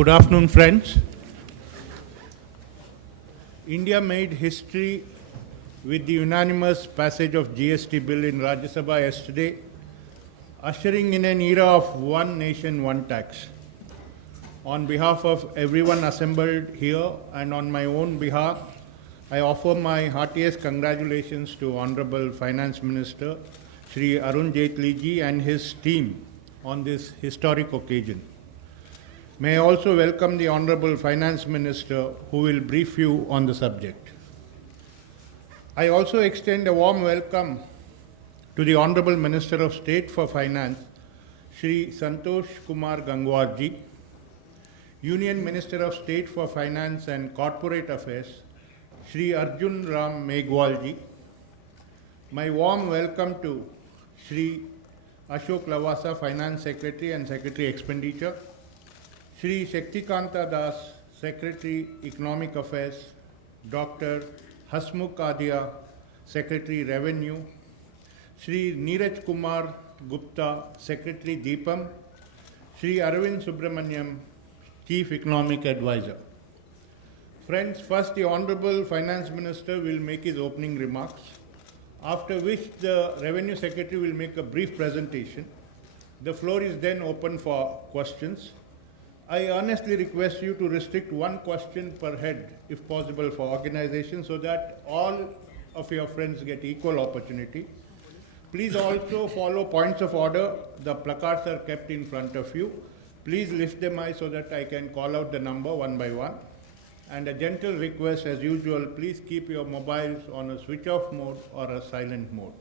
Good afternoon, friends. India made history with the unanimous passage of GST bill in Rajya Sabha yesterday, ushering in an era of one nation, one tax. On behalf of everyone assembled here and on my own behalf, I offer my heartiest congratulations to Honorable Finance Minister Shri Arun Jaitley ji and his team on this historic occasion. May I also welcome the Honorable Finance Minister who will brief you on the subject. I also extend a warm welcome to the Honorable Minister of State for Finance, Shri Santosh Kumar Gangwar ji, Union Minister of State for Finance and Corporate Affairs, Shri Arjun Ram Meghwal ji. My warm welcome to Shri Ashok Lavasa, Finance Secretary and Secretary Expenditure, Shri Shaktikanta Das, Secretary Economic Affairs, Dr. Hasmukh Adia, Secretary Revenue, Shri Neeraj Kumar Gupta, Secretary Deepam, Shri Arvind Subramaniam, Chief Economic Advisor. Friends, first the Honorable Finance Minister will make his opening remarks, after which the Revenue Secretary will make a brief presentation. The floor is then open for questions. I earnestly request you to restrict one question per head, if possible, for organization, so that all of your friends get equal opportunity. Please also follow points of order. The placards are kept in front of you. Please lift them high so that I can call out the number one by one. And a gentle request, as usual, please keep your mobiles on a switch-off mode or a silent mode.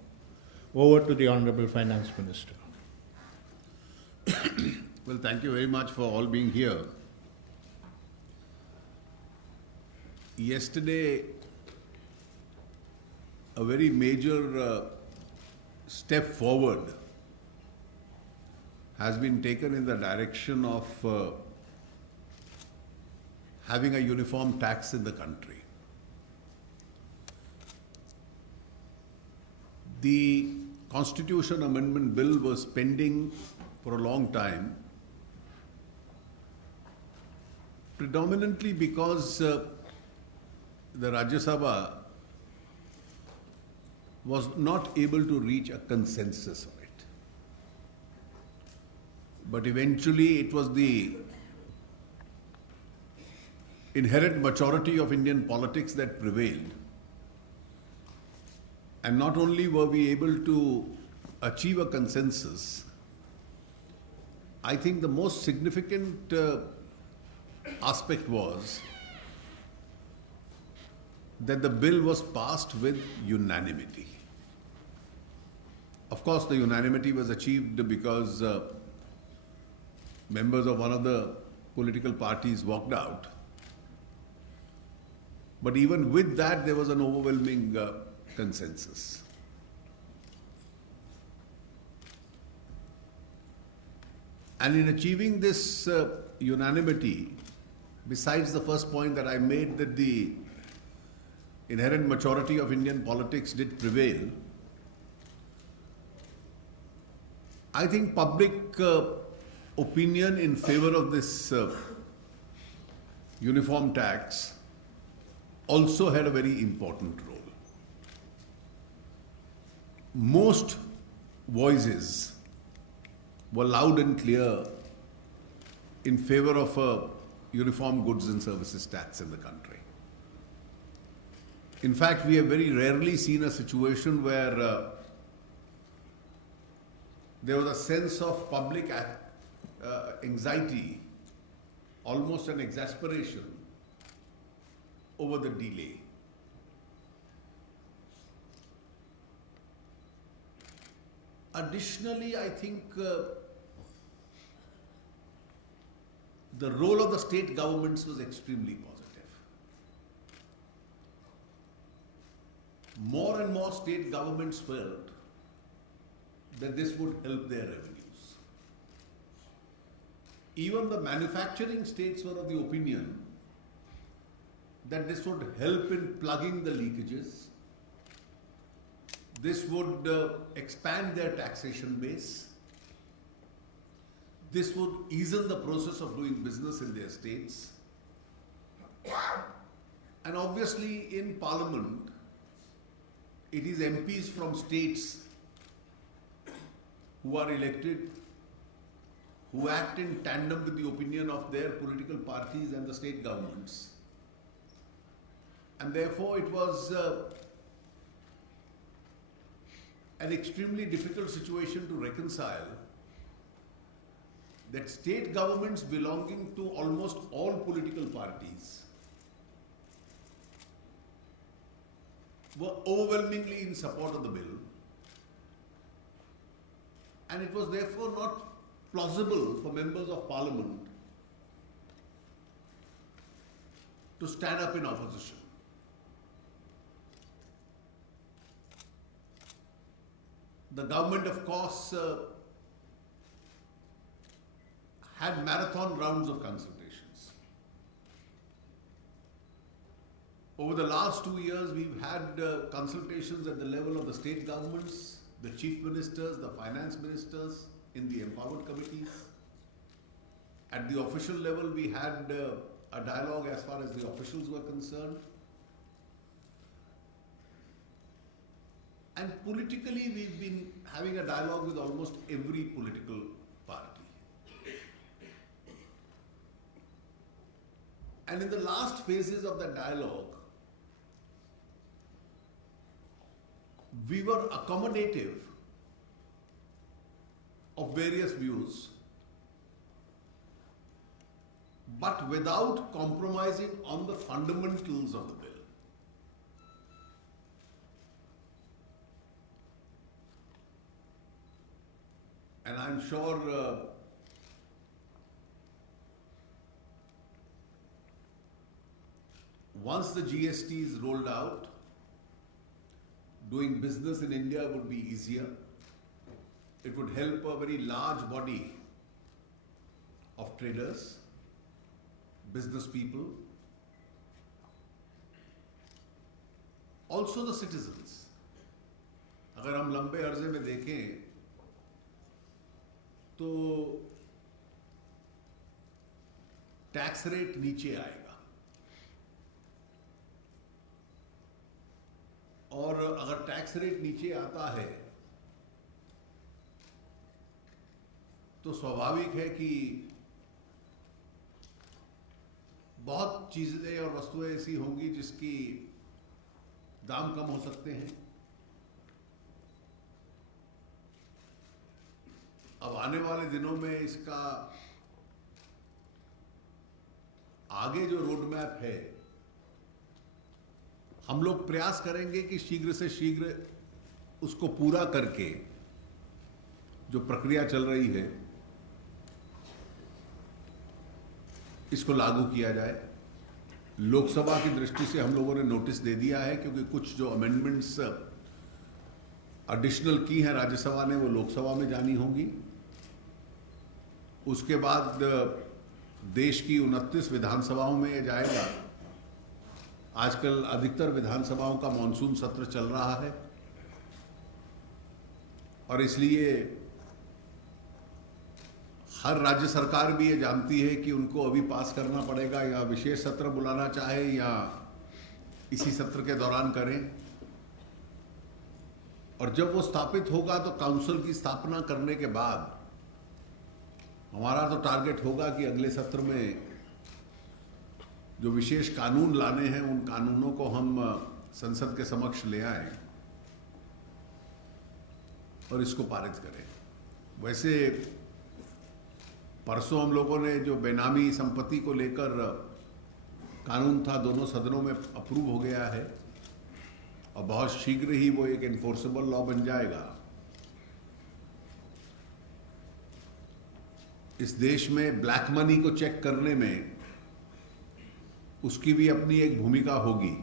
Over to the Honorable Finance Minister. Well, thank you very much for all being here. Yesterday, a very major step forward has been taken in the direction of having a uniform tax in the country. The Constitution Amendment Bill was pending for a long time, predominantly because the Rajya Sabha was not able to reach a consensus on it. But eventually it was the inherent maturity of Indian politics that prevailed. And not only were we able to achieve a consensus, I think the most significant aspect was that the bill was passed with unanimity. Of course, the unanimity was achieved because members of one of the political parties walked out. But even with that, there was an overwhelming consensus. And in achieving this unanimity, besides the first point that I made, that the inherent maturity of Indian politics did prevail, I think public opinion in favor of this uniform tax also had a very important role. Most voices were loud and clear in favor of a uniform goods and services tax in the country. In fact, we have very rarely seen a situation where there was a sense of public anxiety, almost an exasperation over the delay. Additionally, I think the role of the state governments was extremely positive. More and more state governments felt that this would help their revenues. Even the manufacturing states were of the opinion that this would help in plugging the leakages. This would expand their taxation base. This would ease the process of doing business in their states. And obviously in Parliament, it is MPs from states who are elected, who act in tandem with the opinion of their political parties and the state governments. And therefore it was an extremely difficult situation to reconcile that state governments belonging to almost all political parties were overwhelmingly in support of the bill, and it was therefore not plausible for members of Parliament to stand up in opposition. The government, of course, had marathon rounds of consultations. Over the last 2 years, we've had consultations at the level of the state governments, the chief ministers, the finance ministers, in the empowered committees. At the official level, we had a dialogue as far as the officials were concerned. And politically, we've been having a dialogue with almost every political party. And in the last phases of that dialogue, we were accommodative of various views, but without compromising on the fundamentals of the bill. And I'm sure once the GST is rolled out, doing business in India would be easier. It would help a very large body of traders, business people, also the citizens. अगर हम लंबे अर्जे में देखें तो tax rate नीचे आएगा, और अगर टैक्स रेट नीचे आता है तो स्वाभाविक है कि बहुत चीजें और वस्तुएं ऐसी होंगी जिसकी दाम कम हो सकते हैं। अब आने वाले दिनों में इसका आगे जो रोड मैप है, हम लोग प्रयास करेंगे कि शीघ्र से शीघ्र उसको पूरा करके जो प्रक्रिया चल रही है इसको लागू किया जाए। लोकसभा की दृष्टि से हम लोगों ने नोटिस दे दिया है, क्योंकि कुछ जो अमेंडमेंट्स एडिशनल की हैं राज्यसभा ने, वो लोकसभा में जानी होंगी। उसके बाद देश की 29 विधानसभाओं में ये जाएगा। आजकल अधिकतर विधानसभाओं का मॉनसून सत्र चल रहा है और इसलिए हर राज्य सरकार भी ये जानती है कि उनको अभी पास करना पड़ेगा, या विशेष सत्र बुलाना चाहे या इसी सत्र के दौरान करें। और जब वो स्थापित होगा तो काउंसिल की स्थापना करने के बाद हमारा तो टारगेट होगा कि अगले सत्र में जो विशेष कानून लाने हैं उन कानूनों को हम संसद के समक्ष ले आएं और इसको पारित करें। वैसे परसों हम लोगों ने जो बेनामी संपत्ति को लेकर कानून था, दोनों सदनों में अप्रूव हो गया है और बहुत शीघ्र ही वो एक एनफोर्सेबल लॉ बन जाएगा। इस देश में ब्लैक मनी को चेक करने में उसकी भी अपनी एक भूमिका होगी।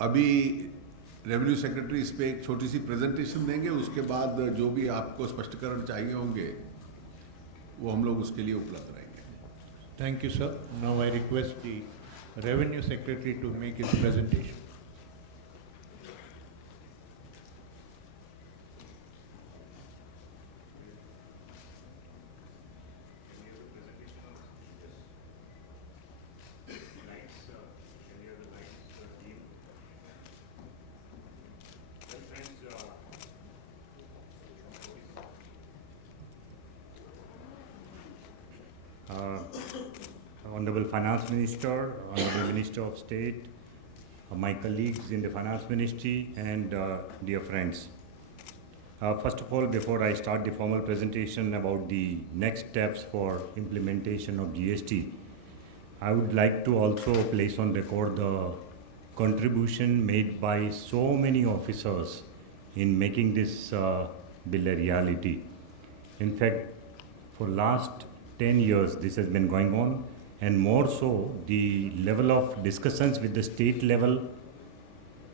अभी रेवेन्यू सेक्रेटरी इस पे एक छोटी सी प्रेजेंटेशन देंगे, उसके बाद जो भी आपको स्पष्टीकरण चाहिए होंगे वो हम लोग उसके लिए उपलब्ध रहेंगे। Thank you, sir. Now I request the Revenue Secretary to make his presentation. uh, Honorable Finance Minister, Honorable Minister of State, my colleagues in the Finance Ministry, and dear friends. First of all, before I start the formal presentation about the next steps for implementation of GST, I would like to also place on record the contribution made by so many officers in making this bill a reality. In fact, for last 10 years this has been going on, and more so the level of discussions with the state level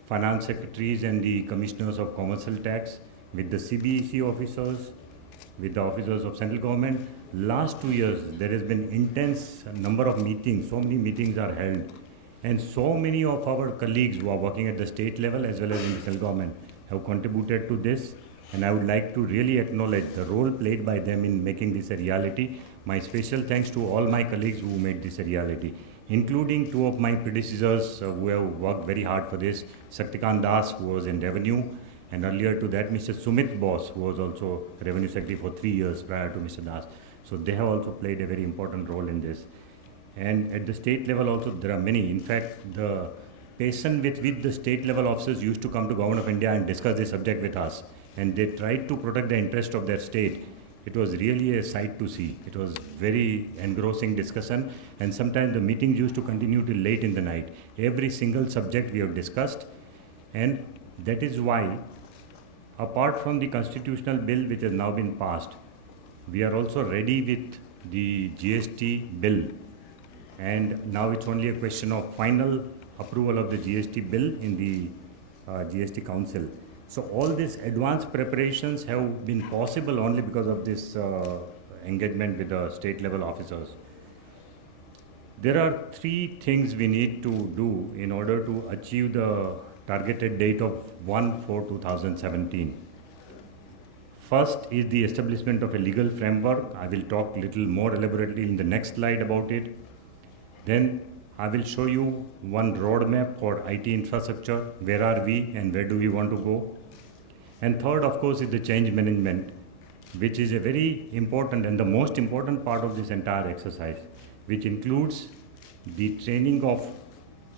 finance secretaries and the commissioners of commercial tax, with the CBEC officers, with the officers of central government. Last 2 years there has been intense number of meetings, so many meetings are held, and so many of our colleagues who are working at the state level as well as in the central government have contributed to this, and I would like to really acknowledge the role played by them in making this a reality. My special thanks to all my colleagues who made this a reality, including two of my predecessors who have worked very hard for this, Saktikant Das, who was in revenue, and earlier to that Mr. Sumit Bose, who was also revenue secretary for 3 years prior to Mr. Das. So they have also played a very important role in this. And at the state level also there are many. In fact, the passion with which the state level officers used to come to Government of India and discuss this subject with us, and they tried to protect the interest of their state, it was really a sight to see. It was very engrossing discussion, and sometimes the meetings used to continue till late in the night. Every single subject we have discussed, and that is why, apart from the constitutional bill which has now been passed, we are also ready with the GST bill, and now it's only a question of final approval of the GST bill in the GST Council. So all these advanced preparations have been possible only because of this engagement with the state level officers. There are 3 things we need to do in order to achieve the targeted date of 1/4/2017. First is the establishment of a legal framework. I will talk a little more elaborately in the next slide about it. Then I will show you one roadmap for IT infrastructure. Where are we and where do we want to go? And third, of course, is the change management, which is a very important and the most important part of this entire exercise, which includes the training of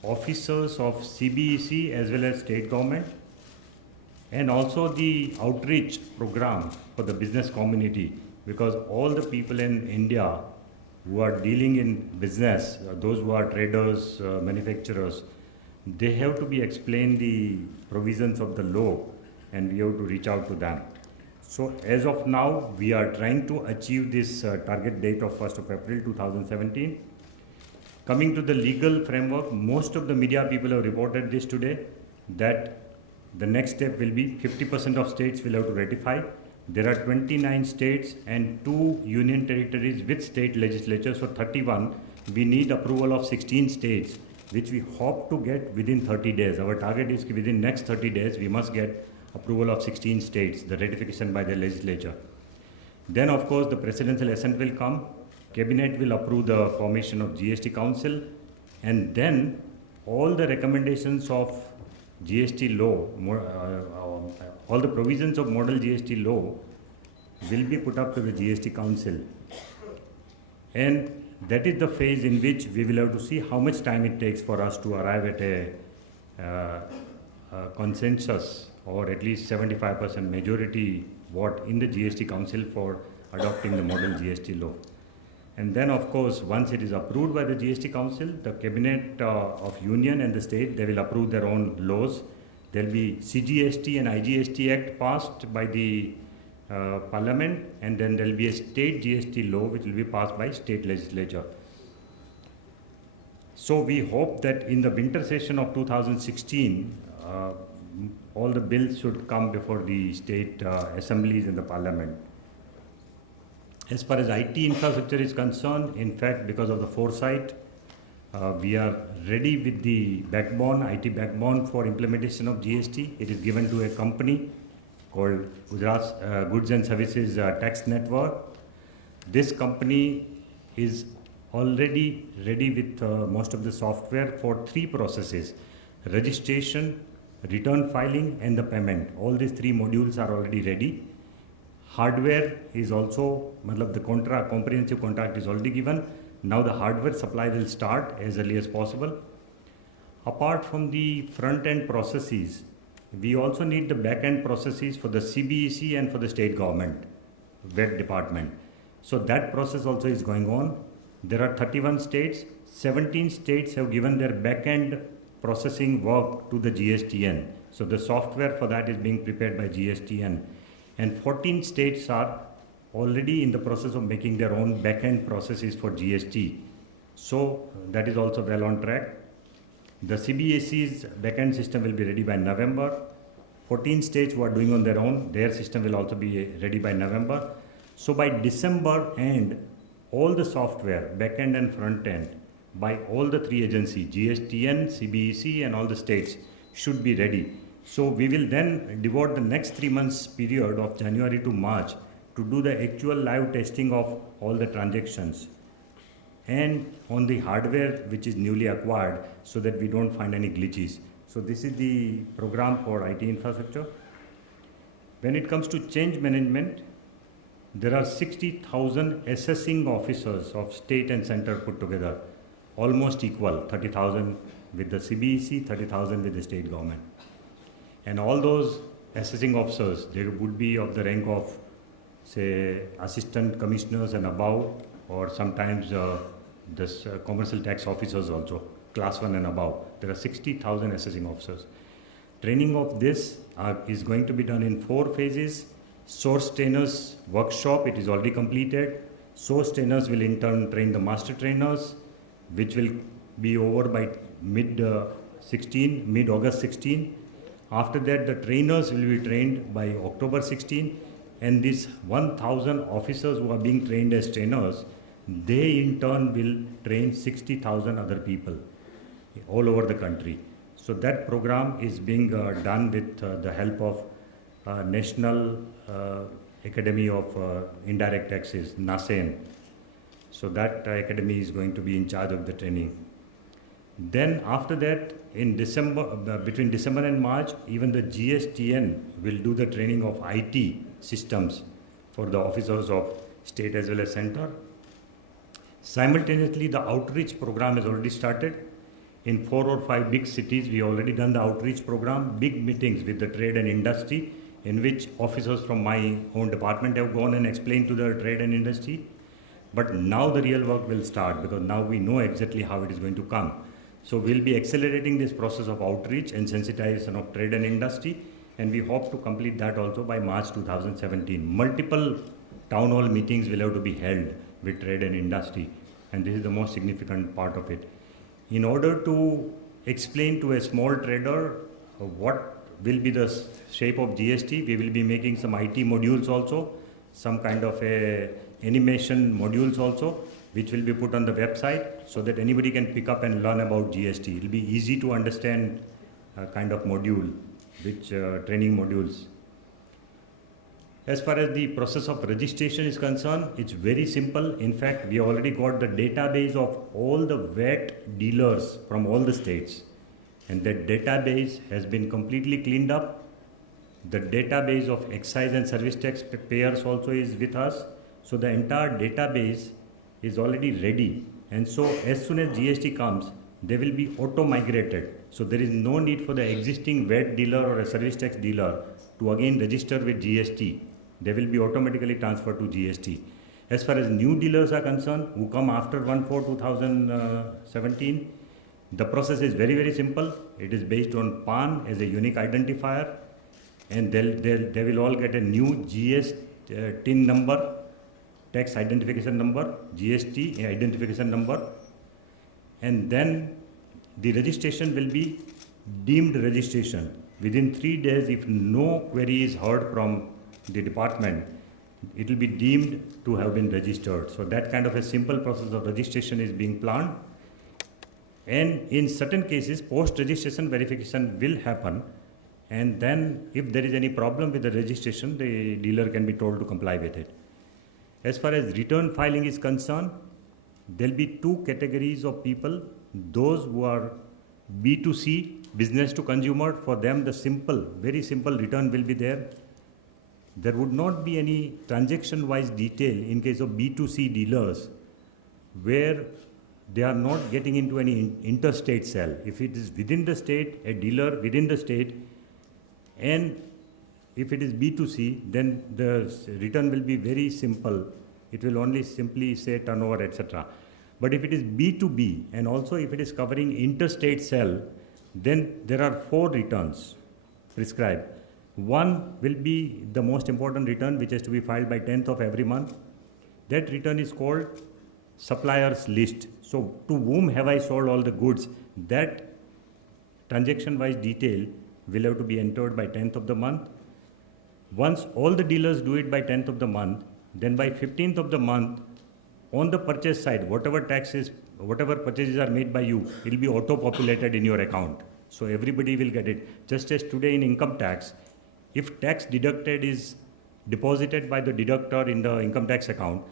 officers of CBEC as well as state government, and also the outreach program for the business community, because all the people in India who are dealing in business, those who are traders, manufacturers, they have to be explained the provisions of the law, and we have to reach out to them. So as of now, we are trying to achieve this target date of 1st of April 2017. Coming to the legal framework, most of the media people have reported this today, that the next step will be 50% of states will have to ratify. There are 29 states and 2 union territories with state legislatures, so 31. We need approval of 16 states, which we hope to get within 30 days. Our target is within next 30 days, we must get approval of 16 states, the ratification by the legislature. Then, of course, the presidential assent will come. Cabinet will approve the formation of GST Council, and then all the recommendations of GST law, all the provisions of model GST law will be put up to the GST Council. And that is the phase in which we will have to see how much time it takes for us to arrive at a consensus, or at least 75% majority vote in the GST Council for adopting the model GST law. And then, of course, once it is approved by the GST Council, the Cabinet of Union and the state, they will approve their own laws. There will be CGST and IGST Act passed by the Parliament, and then there will be a state GST law which will be passed by state legislature. So we hope that in the winter session of 2016, all the bills should come before the state assemblies in the Parliament. As far as IT infrastructure is concerned, in fact, because of the foresight, we are ready with the backbone, IT backbone for implementation of GST. It is given to a company called Gujarat Goods and Services Tax Network. This company is already ready with most of the software for 3 processes: registration, return filing, and the payment. All these 3 modules are already ready. Hardware is also, matlab the comprehensive contract is already given. Now the hardware supply will start as early as possible. Apart from the front-end processes, we also need the back-end processes for the CBEC and for the state government, VET department. So that process also is going on. There are 31 states. 17 states have given their back-end processing work to the GSTN. So the software for that is being prepared by GSTN. And 14 states are already in the process of making their own back-end processes for GST. So that is also well on track. The CBSE's back-end system will be ready by November. 14 states who are doing on their own, their system will also be ready by November. So by December end, all the software, back-end and front-end, by all the three agencies, GSTN, CBEC and all the states should be ready. So we will then devote the next 3 months period of January to March to do the actual live testing of all the transactions and on the hardware which is newly acquired so that we don't find any glitches. So this is the program for IT infrastructure. When it comes to change management, there are 60,000 assessing officers of state and center put together, almost equal, 30,000 with the CBEC, 30,000 with the state government. And all those assessing officers, they would be of the rank of, say, assistant commissioners and above, or sometimes commercial tax officers also, class 1 and above. There are 60,000 assessing officers. Training of this is going to be done in 4 phases. Source trainers workshop, it is already completed. Source trainers will in turn train the master trainers, which will be over by mid-August 16. After that, the trainers will be trained by October 16. And these 1,000 officers who are being trained as trainers, they in turn will train 60,000 other people all over the country. So that program is being done with the help of National Academy of Indirect Taxes, NASEN. So that academy is going to be in charge of the training. Then after that, in December, between December and March, even the GSTN will do the training of IT systems for the officers of state as well as center. Simultaneously, the outreach program has already started. In 4 or 5 big cities, we already done the outreach program, big meetings with the trade and industry, in which officers from my own department have gone and explained to the trade and industry. But now the real work will start, because now we know exactly how it is going to come. So we'll be accelerating this process of outreach and sensitization of trade and industry, and we hope to complete that also by March 2017. Multiple town hall meetings will have to be held with trade and industry, and this is the most significant part of it. In order to explain to a small trader what will be the shape of GST, we will be making some IT modules also, some kind of a animation modules also, which will be put on the website so that anybody can pick up and learn about GST. It will be easy to understand kind of module, which training modules. As far as the process of registration is concerned, it's very simple. In fact, we already got the database of all the VAT dealers from all the states. And that database has been completely cleaned up. The database of excise and service tax payers also is with us. So the entire database is already ready. And so as soon as GST comes, they will be auto-migrated. So there is no need for the existing VAT dealer or a service tax dealer to again register with GST. They will be automatically transferred to GST. As far as new dealers are concerned, who come after 1/4/2017, the process is very, very simple. It is based on PAN as a unique identifier, and they will all get a new TIN number, tax identification number, GST identification number, and then the registration will be deemed registration. Within 3 days, if no query is heard from the department, it will be deemed to have been registered. So that kind of a simple process of registration is being planned. And in certain cases, post-registration verification will happen. And then if there is any problem with the registration, the dealer can be told to comply with it. As far as return filing is concerned, there will be 2 categories of people. Those who are B2C, business to consumer, for them the simple, very simple return will be there. there would not be any transaction-wise detail in case of B2C dealers where they are not getting into any interstate sale. If it is within the state, a dealer within the state, and if it is B2C, then the return will be very simple. It will only simply say turnover, etc. But if it is B2B, and also if it is covering interstate sale, then there are 4 returns prescribed. One will be the most important return, which has to be filed by 10th of every month. That return is called suppliers list. So to whom have I sold all the goods? That transaction-wise detail will have to be entered by 10th of the month. Once all the dealers do it by 10th of the month, then by 15th of the month, on the purchase side, whatever purchases are made by you, it will be auto-populated in your account. So everybody will get it. Just as today in income tax, if tax deducted is deposited by the deductor in the income tax account,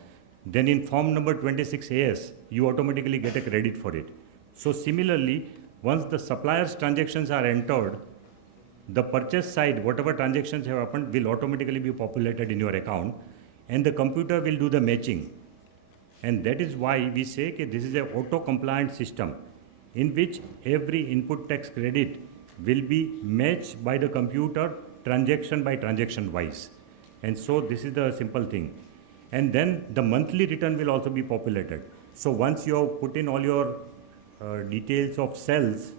then in form number 26AS, you automatically get a credit for it. So similarly, once the supplier's transactions are entered, the purchase side, whatever transactions have happened, will automatically be populated in your account, and the computer will do the matching. And that is why we say that this is an auto-compliant system in which every input tax credit will be matched by the computer transaction by transaction wise. And so this is the simple thing. And then the monthly return will also be populated. So once you have put in all your details of sales,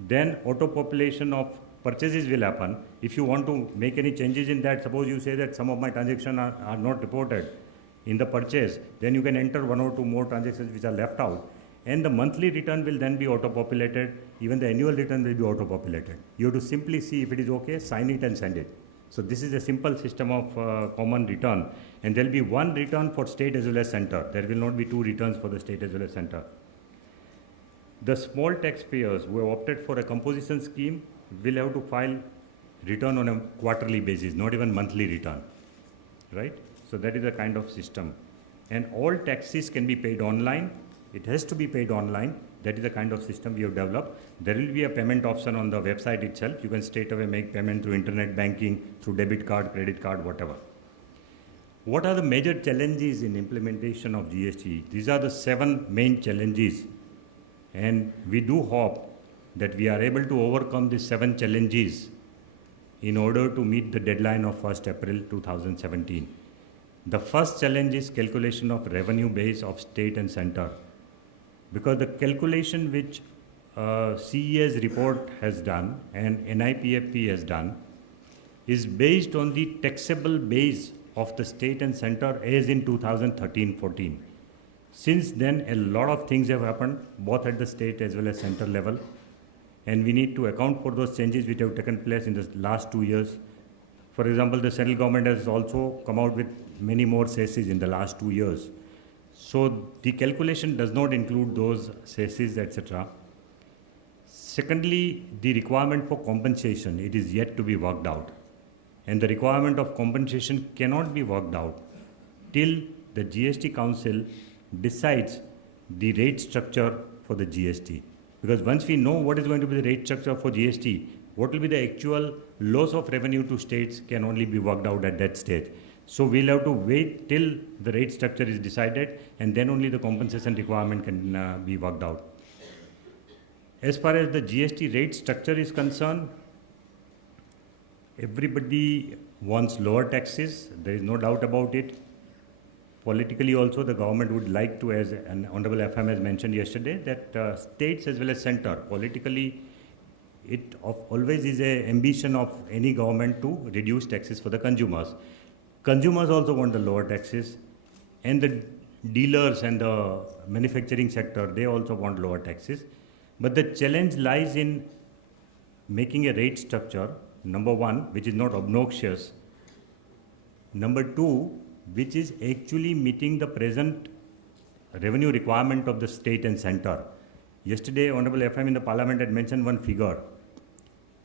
then auto-population of purchases will happen. If you want to make any changes in that, suppose you say that some of my transactions are not reported in the purchase, then you can enter 1 or 2 more transactions which are left out. And the monthly return will then be auto-populated. Even the annual return will be auto-populated. You have to simply see if it is okay, sign it and send it. So this is a simple system of common return. And there will be 1 return for state as well as center. There will not be 2 returns for the state as well as center. The small taxpayers who have opted for a composition scheme will have to file return on a quarterly basis, not even monthly return, right? So that is the kind of system. And all taxes can be paid online. It has to be paid online. That is the kind of system we have developed. There will be a payment option on the website itself. You can straight away make payment through internet banking, through debit card, credit card, whatever. What are the major challenges in implementation of GST? These are the 7 main challenges. And we do hope that we are able to overcome these 7 challenges in order to meet the deadline of 1st April 2017. The first challenge is calculation of revenue base of state and center. Because the calculation which CES report has done and NIPFP has done is based on the taxable base of the state and center as in 2013-14. Since then, a lot of things have happened, both at the state as well as center level. And we need to account for those changes which have taken place in the last 2 years. For example, the central government has also come out with many more cesses in the last 2 years. So the calculation does not include those cesses, etc. Secondly, the requirement for compensation, it is yet to be worked out. And the requirement of compensation cannot be worked out till the GST Council decides the rate structure for the GST. Because once we know what is going to be the rate structure for GST, what will be the actual loss of revenue to states can only be worked out at that stage. So we'll have to wait till the rate structure is decided, and then only the compensation requirement can be worked out. As far as the GST rate structure is concerned, everybody wants lower taxes. There is no doubt about it. Politically also, the government would like to, as an Honorable FM has mentioned yesterday, that states as well as center, politically, it always is an ambition of any government to reduce taxes for the consumers. Consumers also want the lower taxes, and the dealers and the manufacturing sector, they also want lower taxes. But the challenge lies in making a rate structure, number 1, which is not obnoxious. Number 2, which is actually meeting the present revenue requirement of the state and center. Yesterday, Honorable FM in the Parliament had mentioned one figure,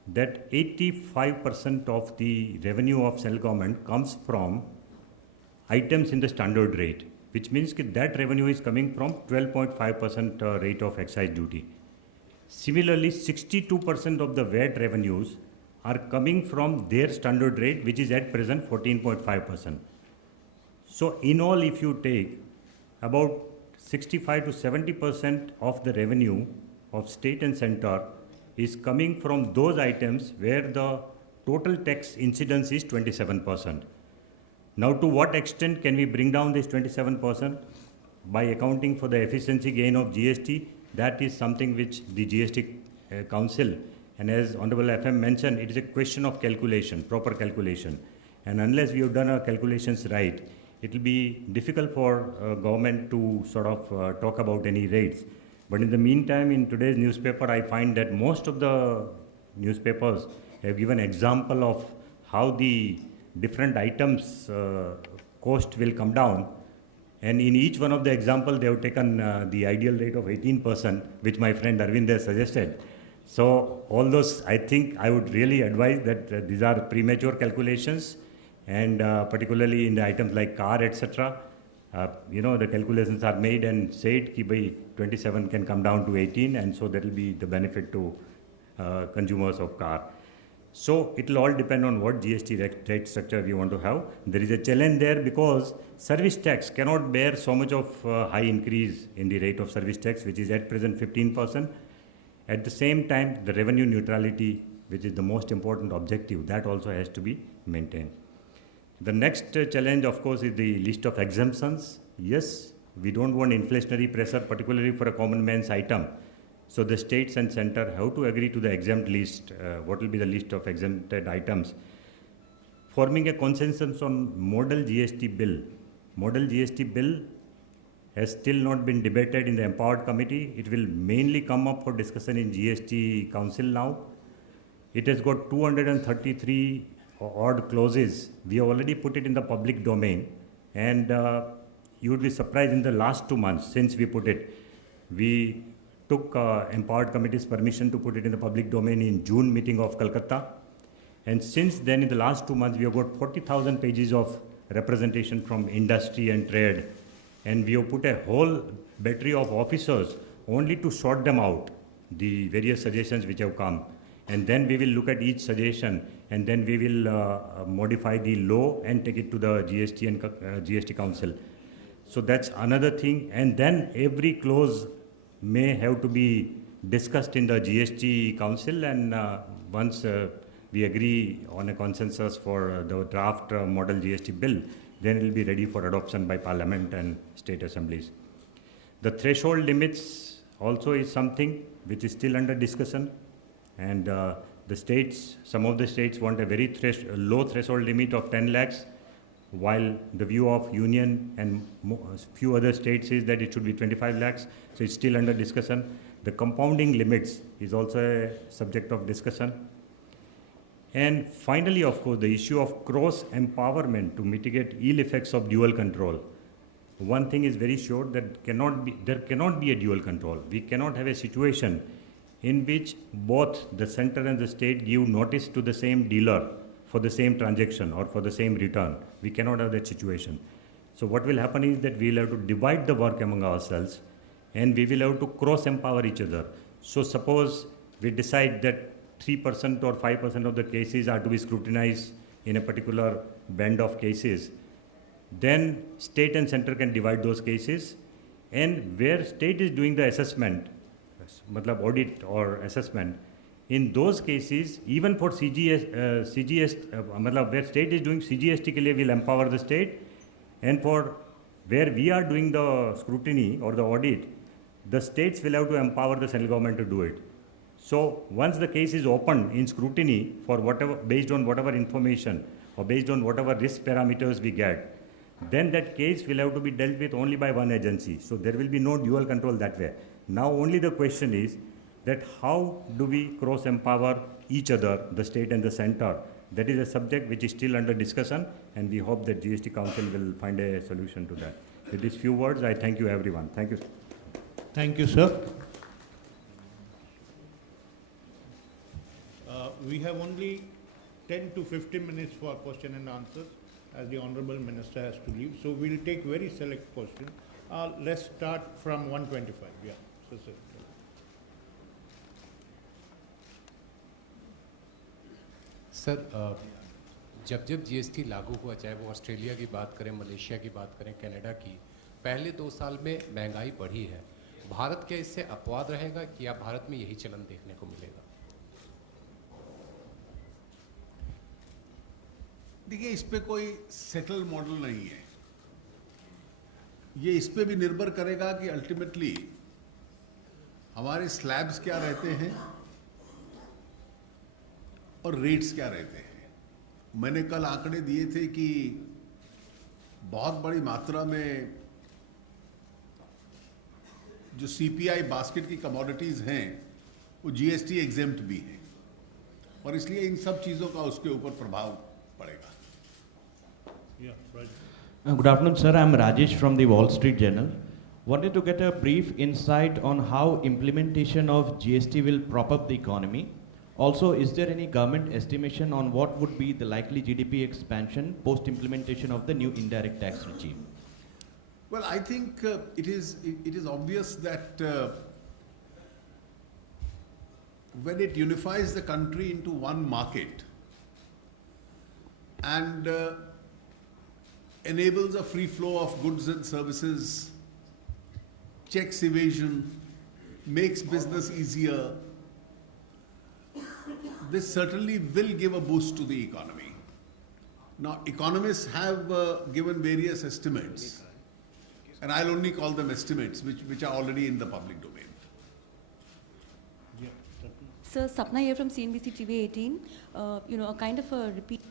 that 85% of the revenue of central government comes from items in the standard rate, which means that revenue is coming from 12.5% rate of excise duty. Similarly, 62% of the VAT revenues are coming from their standard rate, which is at present 14.5%. So in all, if you take about 65 to 70% of the revenue of state and center is coming from those items where the total tax incidence is 27%. Now, to what extent can we bring down this 27%? By accounting for the efficiency gain of GST, that is something which the GST Council, and as Honorable FM mentioned, it is a question of calculation, proper calculation. And unless we have done our calculations right, it will be difficult for government to sort of talk about any rates. But in the meantime, in today's newspaper, I find that most of the newspapers have given example of how the different items cost will come down. And in each one of the example, they have taken the ideal rate of 18%, which my friend Arvind has suggested. So all those, I think I would really advise that these are premature calculations, and particularly in the items like car, etc. The calculations are made and said that by 27 can come down to 18, and so that will be the benefit to consumers of car. So it will all depend on what GST rate structure we want to have. There is a challenge there because service tax cannot bear so much of high increase in the rate of service tax, which is at present 15%. At the same time, the revenue neutrality, which is the most important objective, that also has to be maintained. The next challenge, of course, is the list of exemptions. Yes, we don't want inflationary pressure, particularly for a common man's item. So the states and center have to agree to the exempt list. What will be the list of exempted items? Forming a consensus on model GST bill. Model GST bill has still not been debated in the empowered committee. It will mainly come up for discussion in GST Council now. It has got 233 odd clauses. We have already put it in the public domain, and you would be surprised, in the last 2 months since we put it, we took empowered committee's permission to put it in the public domain in June meeting of Calcutta. And since then, in the last 2 months, we have got 40,000 pages of representation from industry and trade. And we have put a whole battery of officers only to sort them out, the various suggestions which have come. And then we will look at each suggestion, and then we will modify the law and take it to the GST and GST Council. So that's another thing. And then every clause may have to be discussed in the GST Council, and once we agree on a consensus for the draft model GST bill, then it will be ready for adoption by Parliament and state assemblies. The threshold limits also is something which is still under discussion, and the states, some of the states want a very low threshold limit of 10 lakhs, while the view of union and few other states is that it should be 25 lakhs. So it's still under discussion. The compounding limits is also a subject of discussion. And finally, of course, the issue of cross empowerment to mitigate ill effects of dual control. One thing is very sure, that there cannot be a dual control. We cannot have a situation in which both the center and the state give notice to the same dealer for the same transaction or for the same return. We cannot have that situation. So what will happen is that we will have to divide the work among ourselves, and we will have to cross empower each other. So suppose we decide that 3% or 5% of the cases are to be scrutinized in a particular band of cases, then state and center can divide those cases, and where state is doing the assessment, matlab audit or assessment, in those cases, even for CGS, where state is doing CGST ke liye, will empower the state, and for where we are doing the scrutiny or the audit, the states will have to empower the central government to do it. So once the case is opened in scrutiny for whatever, based on whatever information or based on whatever risk parameters we get, then that case will have to be dealt with only by one agency. So there will be no dual control that way. Now only the question is that how do we cross empower each other, the state and the center? That is a subject which is still under discussion, and we hope that GST Council will find a solution to that. With these few words, I thank you everyone. Thank you. Thank you, sir. We have only 10 to 15 minutes for question and answers, as the Honorable Minister has to leave. So we'll take very select questions. Let's start from 125. Yeah, so, sir. Sir जब जब GST लागू हुआ, चाहे वो Australia की बात करें, Malaysia की बात करें, कनाडा की, पहले 2 साल में महंगाई बढ़ी है। भारत क्या इससे अपवाद रहेगा कि अब भारत में यही चलन देखने को मिलेगा? देखिए, इस पे कोई सेटल मॉडल नहीं है। ये इस पे भी निर्भर करेगा कि अल्टीमेटली हमारे स्लैब्स क्या रहते हैं और रेट्स क्या रहते हैं। मैंने कल आंकड़े दिए थे कि बहुत बड़ी मात्रा में जो सीपीआई बास्केट की कमोडिटीज हैं वो जीएसटी एग्जेम्प्ट भी हैं, और इसलिए इन सब चीज़ों का उसके ऊपर प्रभाव पड़ेगा। Good afternoon, sir. I'm Rajesh from the Wall Street Journal. Wanted to get a brief insight on how implementation of GST will prop up the economy. Also, is there any government estimation on what would be the likely GDP expansion post-implementation of the new indirect tax regime? Well, I think it is obvious that when it unifies the country into one market and enables a free flow of goods and services, checks evasion, makes business easier, this certainly will give a boost to the economy. Now, economists have given various estimates, and I'll only call them estimates, which are already in the public domain. Sir, Sapna here from CNBC TV 18. A kind of a repeat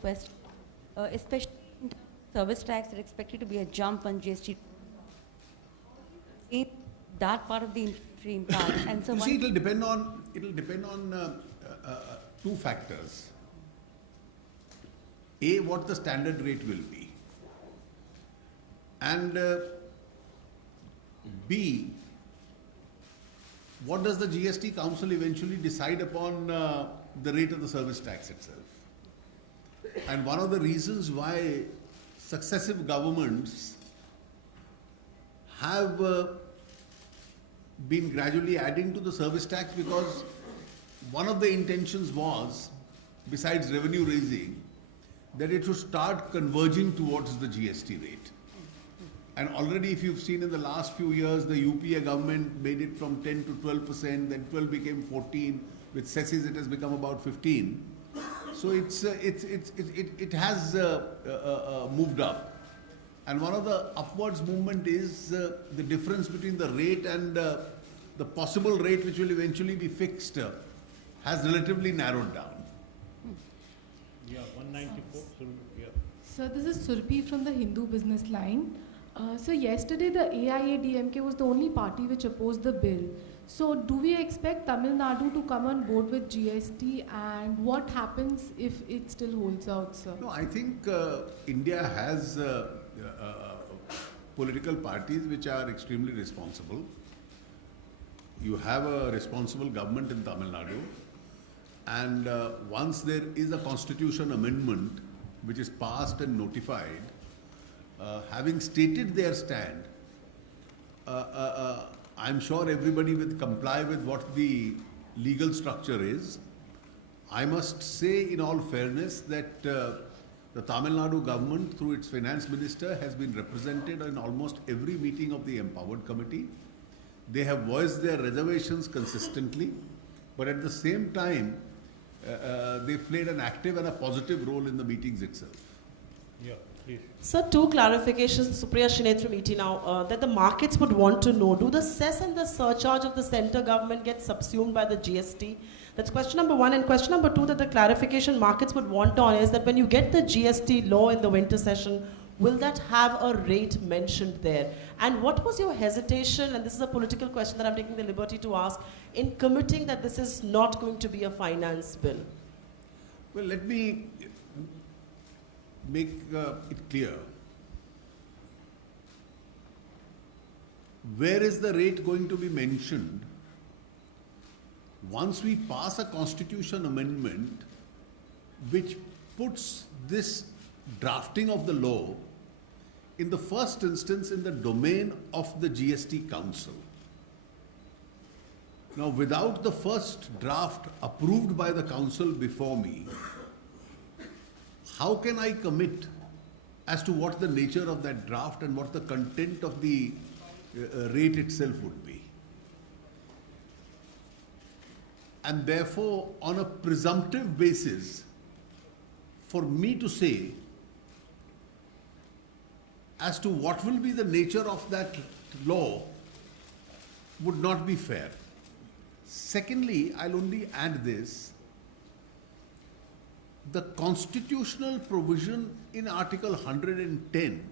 question, especially in terms of service tax, there expected to be a jump on GST. That part of the inflationary impact, and so You see, it'll depend on two factors. A, what the standard rate will be, and B, what does the GST Council eventually decide upon the rate of the service tax itself. And one of the reasons why successive governments have been gradually adding to the service tax, because one of the intentions was, besides revenue raising, that it should start converging towards the GST rate. And already, if you've seen in the last few years, the UPA government made it from 10 to 12%, then 12 became 14. With cesses, it has become about 15. So it has moved up. And one of the upwards movement is the difference between the rate and the possible rate, which will eventually be fixed, has relatively narrowed down. Yeah, 194. Yeah. Sir, this is Surpi from the Hindu Business Line. So yesterday the AIADMK was the only party which opposed the bill. So do we expect Tamil Nadu to come on board with GST, and what happens if it still holds out, sir? No, I think India has political parties which are extremely responsible. You have a responsible government in Tamil Nadu, and once there is a constitution amendment which is passed and notified, having stated their stand, I'm sure everybody will comply with what the legal structure is. I must say, in all fairness, that the Tamil Nadu government, through its finance minister, has been represented in almost every meeting of the Empowered Committee. They have voiced their reservations consistently, but at the same time, they've played an active and a positive role in the meetings itself. Yeah, please. Sir, two clarifications. Supriya Shineth from ET now. That the markets would want to know, do the cess and the surcharge of the centre government get subsumed by the GST? That's question number one. And question number two, that the clarification markets would want on is that when you get the GST law in the winter session, will that have a rate mentioned there? And what was your hesitation, and this is a political question that I'm taking the liberty to ask, in committing that this is not going to be a finance bill? Well, let me make it clear. Where is the rate going to be mentioned? Once we pass a constitution amendment which puts this drafting of the law in the first instance in the domain of the GST Council. Now, without the first draft approved by the Council before me, how can I commit as to what the nature of that draft and what the content of the rate itself would be? And therefore, on a presumptive basis, for me to say as to what will be the nature of that law would not be fair. Secondly, I'll only add this. The constitutional provision in Article 110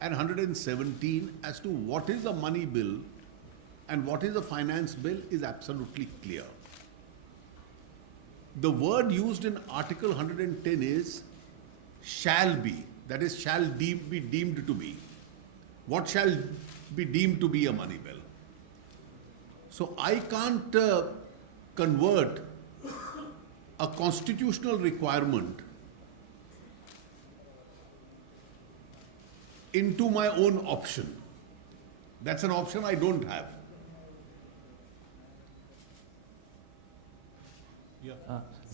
and 117 as to what is a money bill and what is a finance bill is absolutely clear. The word used in Article 110 is shall be, that is, shall be deemed to be. What shall be deemed to be a money bill? So I can't convert a constitutional requirement into my own option. That's an option I don't have.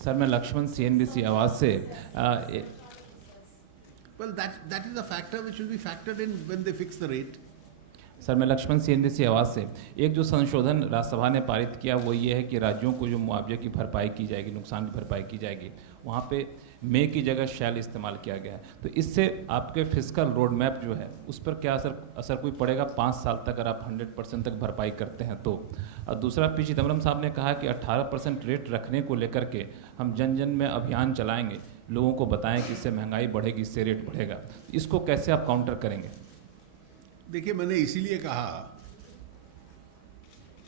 Sir मैं Lakshman CNBC आवाज से Well, that is a factor which will be factored in when they fix the rate. Sir मैं Lakshman CNBC आवाज से एक जो संशोधन राज्यसभा ने पारित किया वो ये है कि राज्यों को जो मुआवजे की भरपाई की जाएगी, नुकसान की भरपाई की जाएगी, वहाँ पे मे की जगह शैल इस्तेमाल किया गया है। तो इससे आपके फिस्कल रोड मैप जो है उस पर क्या असर कोई पड़ेगा 5 साल तक अगर आप 100% तक भरपाई करते हैं तो? और दूसरा, पी चिदम्बरम साहब ने कहा कि 18% रेट रखने को लेकर के हम जन जन में अभियान चलाएंगे, लोगों को बताएं कि इससे महंगाई बढ़ेगी, इससे रेट बढ़ेगा। इसको कैसे आप काउंटर करेंगे? देखिए, मैंने इसीलिए कहा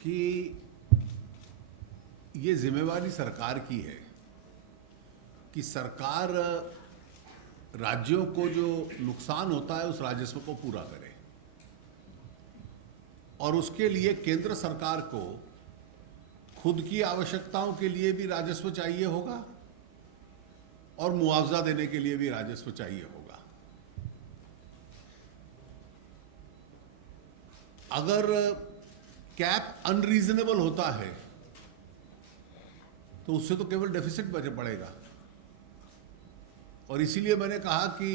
कि ये जिम्मेवारी सरकार की है कि सरकार राज्यों को जो नुकसान होता है उस राजस्व को पूरा करे, और उसके लिए केंद्र सरकार को खुद की आवश्यकताओं के लिए भी राजस्व चाहिए होगा और मुआवजा देने के लिए भी राजस्व चाहिए होगा। अगर कैप अनरीजनेबल होता है तो उससे तो केवल डेफिसिट पड़ेगा, और इसीलिए मैंने कहा कि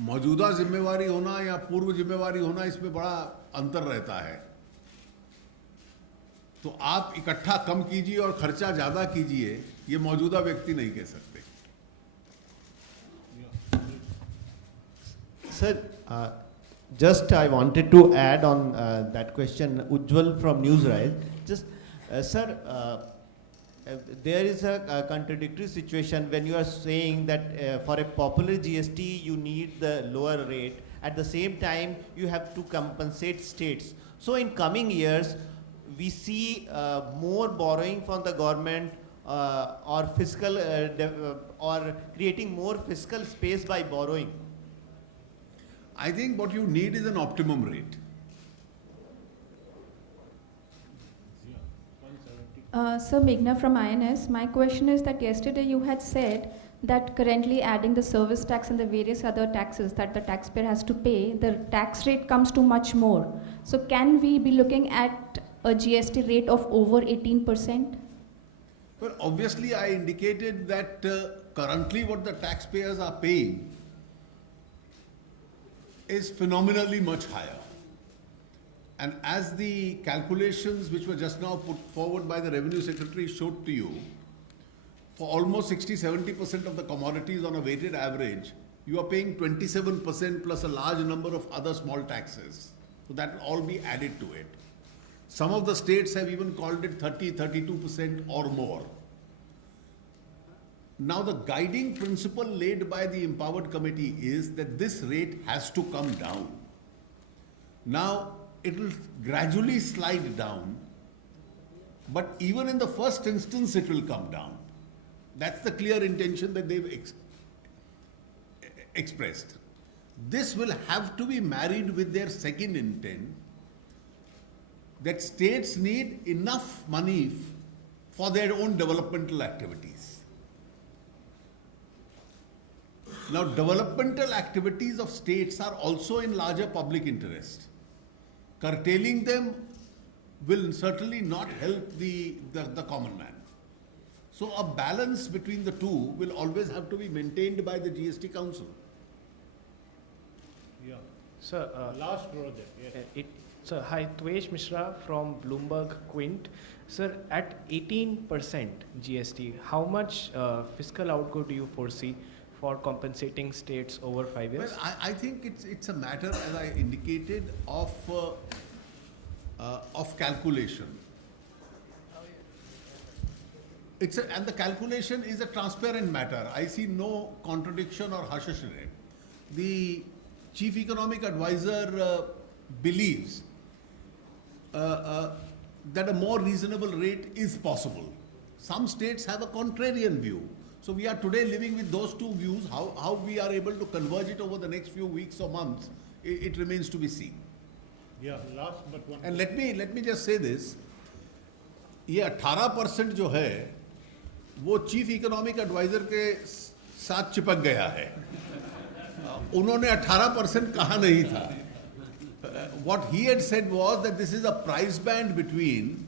मौजूदा जिम्मेवारी होना या पूर्व जिम्मेवारी होना, इसमें बड़ा अंतर रहता है। तो आप इकट्ठा कम कीजिए और खर्चा ज्यादा कीजिए, ये मौजूदा व्यक्ति नहीं कह सकते। Sir, just I wanted to add on that question, Ujjwal from Newsrise. Just, sir, there is a contradictory situation when you are saying that for a popular GST you need the lower rate. At the same time, you have to compensate states. So in coming years, we see more borrowing from the government or fiscal or creating more fiscal space by borrowing. I think what you need is an optimum rate. Sir, Meghna from INS. My question is that yesterday you had said that currently adding the service tax and the various other taxes that the taxpayer has to pay, the tax rate comes to much more. So can we be looking at a GST rate of over 18%? Well, obviously I indicated that currently what the taxpayers are paying is phenomenally much higher. And as the calculations which were just now put forward by the Revenue Secretary showed to you, for almost 60-70% of the commodities on a weighted average, you are paying 27% plus a large number of other small taxes. So that will all be added to it. Some of the states have even called it 30-32% or more. Now the guiding principle laid by the empowered committee is that this rate has to come down. Now it will gradually slide down, but even in the first instance it will come down. That's the clear intention that they've expressed. This will have to be married with their second intent that states need enough money for their own developmental activities. Now, developmental activities of states are also in larger public interest. Curtailing them will certainly not help the common man. So a balance between the two will always have to be maintained by the GST Council. Yeah. Sir, Last row there, yes. Sir, hi, Tvesh Mishra from Bloomberg Quint. Sir, at 18% GST, how much fiscal outgo do you foresee for compensating states over 5 years? Well, I think it's a matter, as I indicated, of calculation. And the calculation is a transparent matter. I see no contradiction or hush in it. The chief economic advisor believes that a more reasonable rate is possible. Some states have a contrarian view. So we are today living with those two views. How we are able to converge it over the next few weeks or months, it remains to be seen. Yeah, last but one. And let me just say this. ये 18% जो है वो chief economic adviser के साथ चिपक गया है. उन्होंने 18% कहा नहीं था. What he had said was that this is a price band between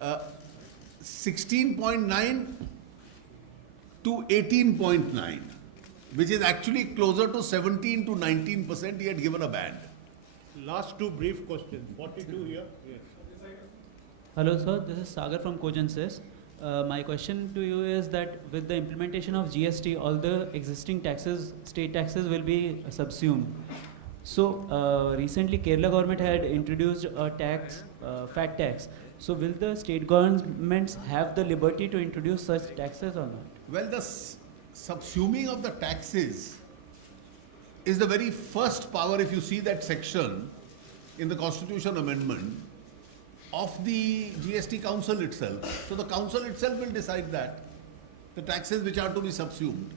16.9 to 18.9, which is actually closer to 17 to 19%. He had given a band. Last two brief questions. 42 here. Yes. Hello sir, this is Sagar from Cogensis. My question to you is that with the implementation of GST, all the existing taxes, state taxes will be subsumed. So recently Kerala government had introduced a tax, fat tax. So will the state governments have the liberty to introduce such taxes or not? Well, the subsuming of the taxes is the very first power, if you see that section in the Constitution Amendment, of the GST Council itself. So the Council itself will decide that, the taxes which are to be subsumed.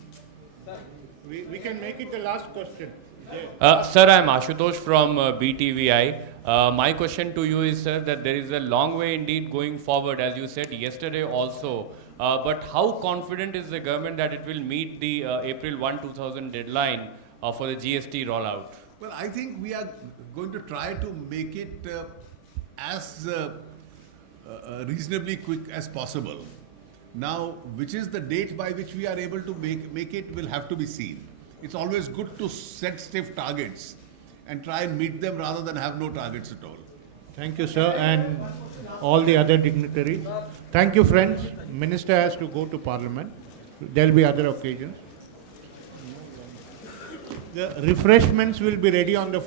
We can make it the last question. Sir, I am Ashutosh from BTVI. My question to you is, sir, that there is a long way indeed going forward, as you said yesterday also. But how confident is the government that it will meet the April 1, 2000 deadline for the GST rollout? Well, I think we are going to try to make it as reasonably quick as possible. Now, which is the date by which we are able to make it will have to be seen. It's always good to set stiff targets and try and meet them rather than have no targets at all. Thank you, sir, and all the other dignitaries. Thank you, friends. Minister has to go to Parliament. There will be other occasions. The refreshments will be ready on the